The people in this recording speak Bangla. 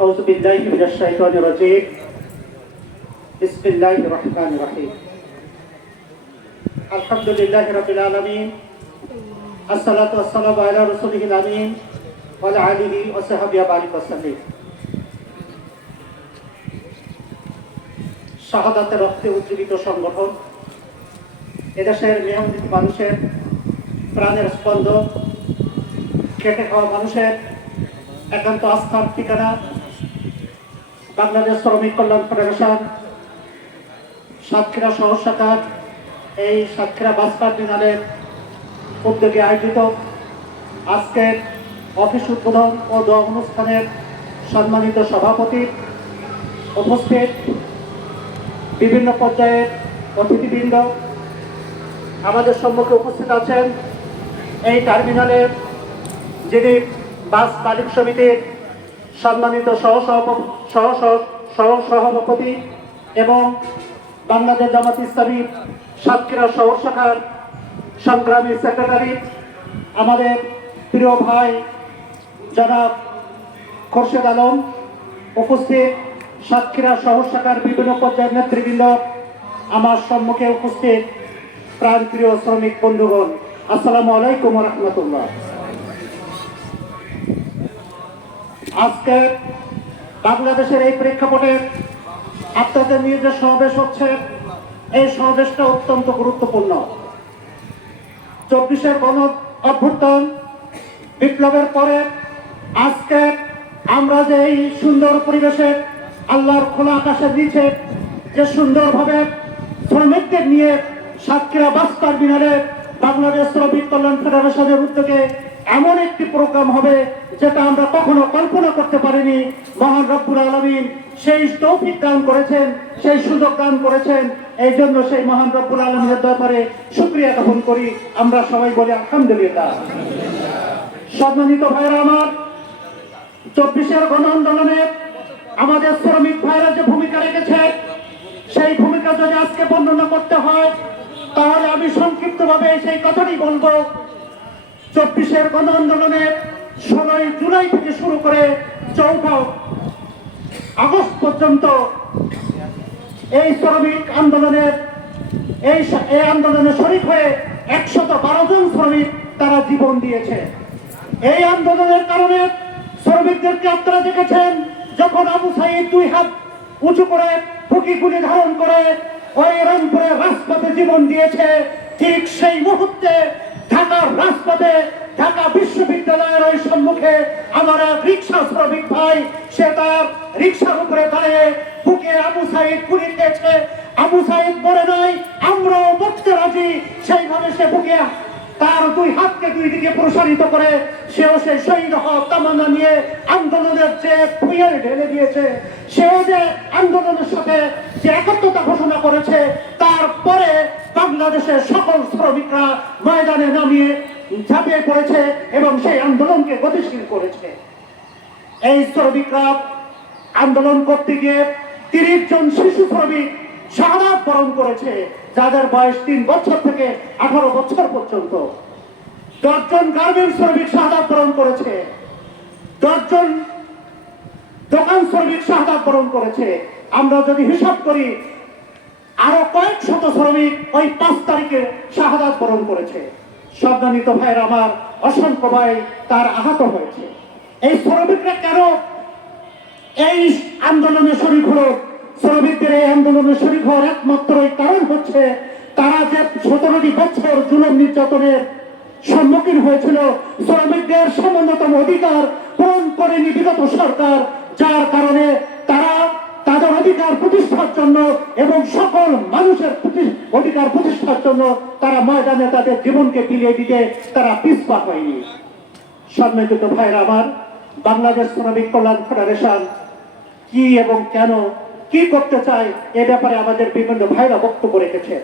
أعوذ بالله من الشيطان الرجيم بسم الله الرحمن الرحيم الحمد لله رب العالمين الصلاة والسلام على رسوله الأمين وعلى آله وصحبه وبارك وسلم শাহাদাতের রক্তে উজ্জীবিত সংগঠন এদেশের মেহনতি মানুষের প্রাণের স্পন্দন খেটে খাওয়া মানুষের একান্ত আস্থার ঠিকানা বাংলাদেশ শ্রমিক কল্যাণ ফেডারেশন, সাতক্ষীরা শহর শাখার এই সাতক্ষীরা বাস টার্মিনালের উদ্যোগে আয়োজিত আজকের অফিস উদ্বোধন ও দোয়া অনুষ্ঠানের সম্মানিত সভাপতি উপস্থিত বিভিন্ন পর্যায়ের অতিথিবৃন্দ। আমাদের সম্মুখে উপস্থিত আছেন এই টার্মিনালের যিনি বাস মালিক সমিতির সম্মানিত সহ সহ- সহ সভাপতি এবং বাংলাদেশ জামাত ইসলামী সাতক্ষীরা শহর শাখার সংগ্রামী সেক্রেটারি, আমাদের প্রিয় ভাই জনাব খোরশেদ আলম, উপস্থিত সাতক্ষীরা শহর শাখার বিভিন্ন পর্যায়ের নেতৃবৃন্দ, আমার সম্মুখে উপস্থিত প্রাণপ্রিয় শ্রমিক বন্ধুগণ, আসসালামু আলাইকুম রহমতুল্লাহ। আজকে বাংলাদেশের এই প্রেক্ষাপটে আপনাদের নিয়ে যে সমাবেশ হচ্ছে। এই সমাবেশটা অত্যন্ত গুরুত্বপূর্ণ। চব্বিশের গণ অভ্যুত্থান বিপ্লবের পরে আজকে আমরা যে এই সুন্দর পরিবেশে আল্লাহর খোলা আকাশের নিচে যে সুন্দরভাবে শ্রমিকদের নিয়ে সাতক্ষীরা বাস টার্মিনালে বাংলাদেশ শ্রমিক কল্যাণ ফেডারেশনের উদ্যোগে এমন একটি প্রোগ্রাম হবে যেটা আমরা কখনো কল্পনা করতে পারিনি। মহান রব্বুল আলমিন সেই তৌফিক দান করেছেন, সেই সুযোগ দান করেছেন। এই জন্য সেই মহান রব্বুল আলমিনের ব্যাপারে শুক্রিয়া জ্ঞাপন করি। আমরা সবাই বলি আলহামদুলিল্লাহ। সম্মানিত ভাইরা আমার, চব্বিশের গণ আন্দোলনে আমাদের শ্রমিক ভাইরা যে ভূমিকা রেখেছে, সেই ভূমিকা যদি আজকে বর্ণনা করতে হয়, তাহলে আমি সংক্ষিপ্তভাবে সেই কথাটি বলব। চব্বিশের গণ আন্দোলনে ষোলোই জুলাই থেকে শুরু করে চৌঠা আগস্ট পর্যন্ত এই শ্রমিক আন্দোলনের, এই আন্দোলনে শরিক হয়ে একশত বারো জন শ্রমিক তারা জীবন দিয়েছে। এই আন্দোলনের কারণে শ্রমিকদেরকে আপনারা দেখেছেন, যখন আবু সাইদ দুই হাত উঁচু করে ফুকি গুলি ধারণ করে ওই রংপুরে রাজপথে জীবন দিয়েছে, ঠিক সেই মুহূর্তে ঢাকার রাজপথে, ঢাকা বিশ্ববিদ্যালয়ের ওই সম্মুখে আমার এক রিক্সা শ্রমিক ভাই, সে তার রিক্সার উপরে দাঁড়িয়ে বুকে আবু সাইদ গুলি দিয়েছে। আবু সাইদ মরে নাই, আমরাও মরতে রাজি। সেইভাবে সে বুকে তার দুই হাতকে দুই দিকে প্রসারিত করে, সেও সে শহীদ হওয়ার তামান্না নিয়ে আন্দোলনের যে ফুয়েল ঢেলে দিয়েছে, সেও যে আন্দোলনের সাথে যে একত্রতা ঘোষণা করেছে, তারপরে বাংলাদেশের সকল শ্রমিকরা ময়দানে নামিয়ে ঝাঁপিয়ে পড়েছে এবং সেই আন্দোলনকে গতিশীল করেছে। এই শ্রমিকরা আন্দোলন করতে গিয়ে তিরিশ জন শিশু শ্রমিক শাহাদাত বরণ করেছে, যাদের বয়স তিন বছর থেকে আঠারো বছর পর্যন্ত। দশজন গার্মেন্টস শ্রমিক শাহাদাত বরণ করেছে। দশজন দোকান শ্রমিক শাহাদাত বরণ করেছে। আমরা যদি হিসাব করি আরও কয়েক শত শ্রমিক ওই পাঁচ তারিখে শাহাদাত বরণ করেছে। সম্মানিত ভাইয়ের আমার, অসংখ্য ভাই তার আহত হয়েছে। এই শ্রমিকরা কেন এই আন্দোলনে শরিক হলো? শ্রমিকদের এই আন্দোলনে শরিক হওয়ার একমাত্র এই কারণ হচ্ছে তারা যে সতেরোটি বছর জুলুম নির্যাতনের সম্মুখীন হয়েছিল, শ্রমিকদের সমন্বতম অধিকার পূরণ করেনি বিগত সরকার, যার কারণে তাদের অধিকার প্রতিষ্ঠার জন্য এবং সকল মানুষের অধিকার প্রতিষ্ঠার জন্য তারা ময়দানে তাদের জীবনকে ফিরিয়ে দিতে তারা পিছপা হয়নি। সম্মানিত ভাইরা আমার, বাংলাদেশ শ্রমিক কল্যাণ ফেডারেশন কি এবং কেন, কি করতে চায় এ ব্যাপারে আমাদের বিভিন্ন ভাইরা বক্তব্য রেখেছে।